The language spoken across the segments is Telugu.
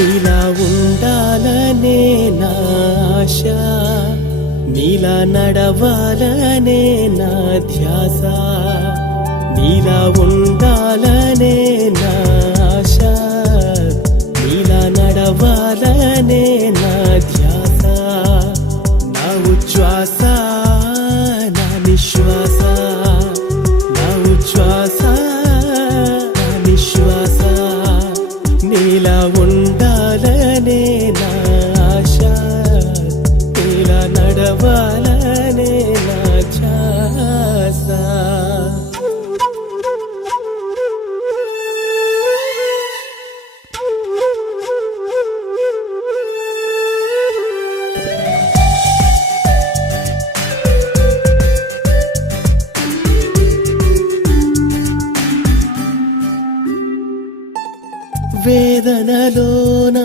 నీలా ఉండాలనే నాశ నీలా నడవాలనే నా ధ్యాస నీలా ఉండాలనే నాశ నీలా నడవాలనే నా ధ్యాస నా ఉచ్ఛ్వాస నా నిశ్వాస నా ఉచ్ఛ్వాస నా నిశ్వాస వేదనలోన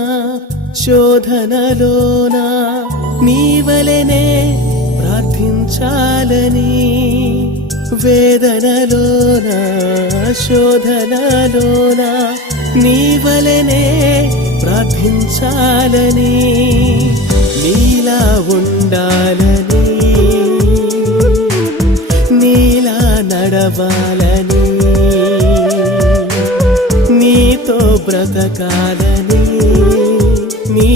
శోధనలోన నీవలనే ప్రార్థించాలని. వేదనలోన శోధనలోన నీవలనే ప్రార్థించాలని. నీలా ఉండాలని నీలా నడవాలని బ్రతకాలని నీ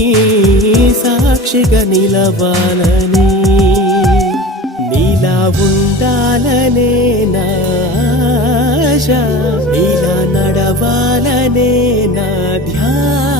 సాక్షిగా నిలవాలని నీలా ఉండాలనే నాశ నీలా నడవాలనే నా ధ్యాన